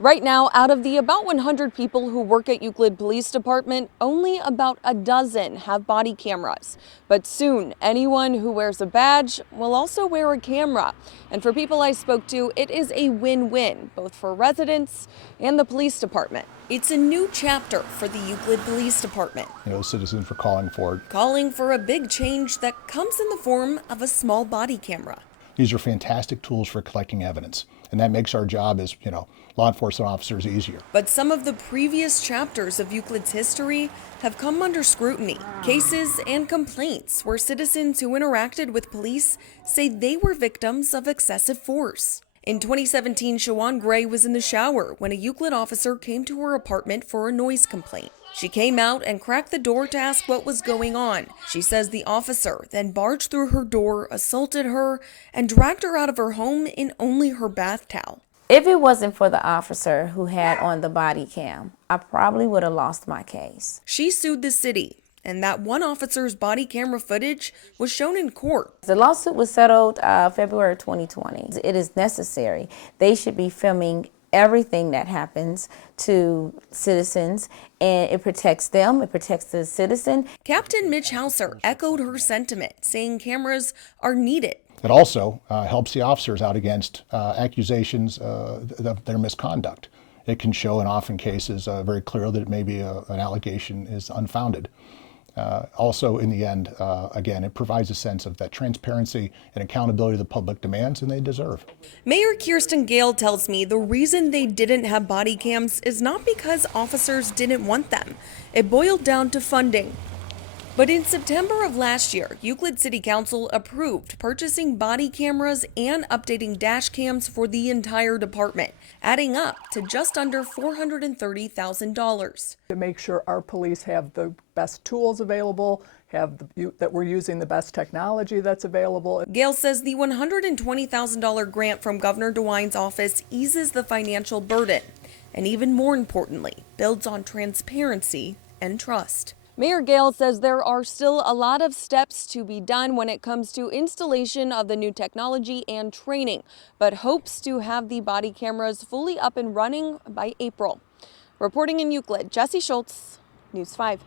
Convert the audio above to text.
Right now, out of the about 100 people who work at Euclid Police Department, only about a dozen have body cameras. But soon, anyone who wears a badge will also wear a camera. And for people I spoke to, it is a win-win, both for residents and the police department. It's a new chapter for the Euclid Police Department. Citizens were calling for it. Calling for a big change that comes in the form of a small body camera. These are fantastic tools for collecting evidence, and that makes our job as, law enforcement officers easier. But some of the previous chapters of Euclid's history have come under scrutiny. Cases and complaints where citizens who interacted with police say they were victims of excessive force. In 2017, Shawan Gray was in the shower when a Euclid officer came to her apartment for a noise complaint. She came out and cracked the door to ask what was going on. She says the officer then barged through her door, assaulted her, and dragged her out of her home in only her bath towel. If it wasn't for the officer who had on the body cam, I probably would have lost my case. She sued the city, and that one officer's body camera footage was shown in court. The lawsuit was settled February 2020. It is necessary. They should be filming everything that happens to citizens, and it protects them, it protects the citizen. Captain Mitch Hauser echoed her sentiment, saying cameras are needed. It also helps the officers out against accusations of their misconduct. It can show in often cases very clear that maybe an allegation is unfounded. Also, in the end, again, it provides a sense of that transparency and accountability the public demands and they deserve. Mayor Kirsten Gale tells me the reason they didn't have body cams is not because officers didn't want them. It boiled down to funding. But in September of last year, Euclid City Council approved purchasing body cameras and updating dash cams for the entire department, adding up to just under $430,000. To make sure our police have the best tools available, that we're using the best technology that's available. Gale says the $120,000 grant from Governor DeWine's office eases the financial burden, and even more importantly, builds on transparency and trust. Mayor Gale says there are still a lot of steps to be done when it comes to installation of the new technology and training, but hopes to have the body cameras fully up and running by April. Reporting in Euclid, Jesse Schultz, News 5.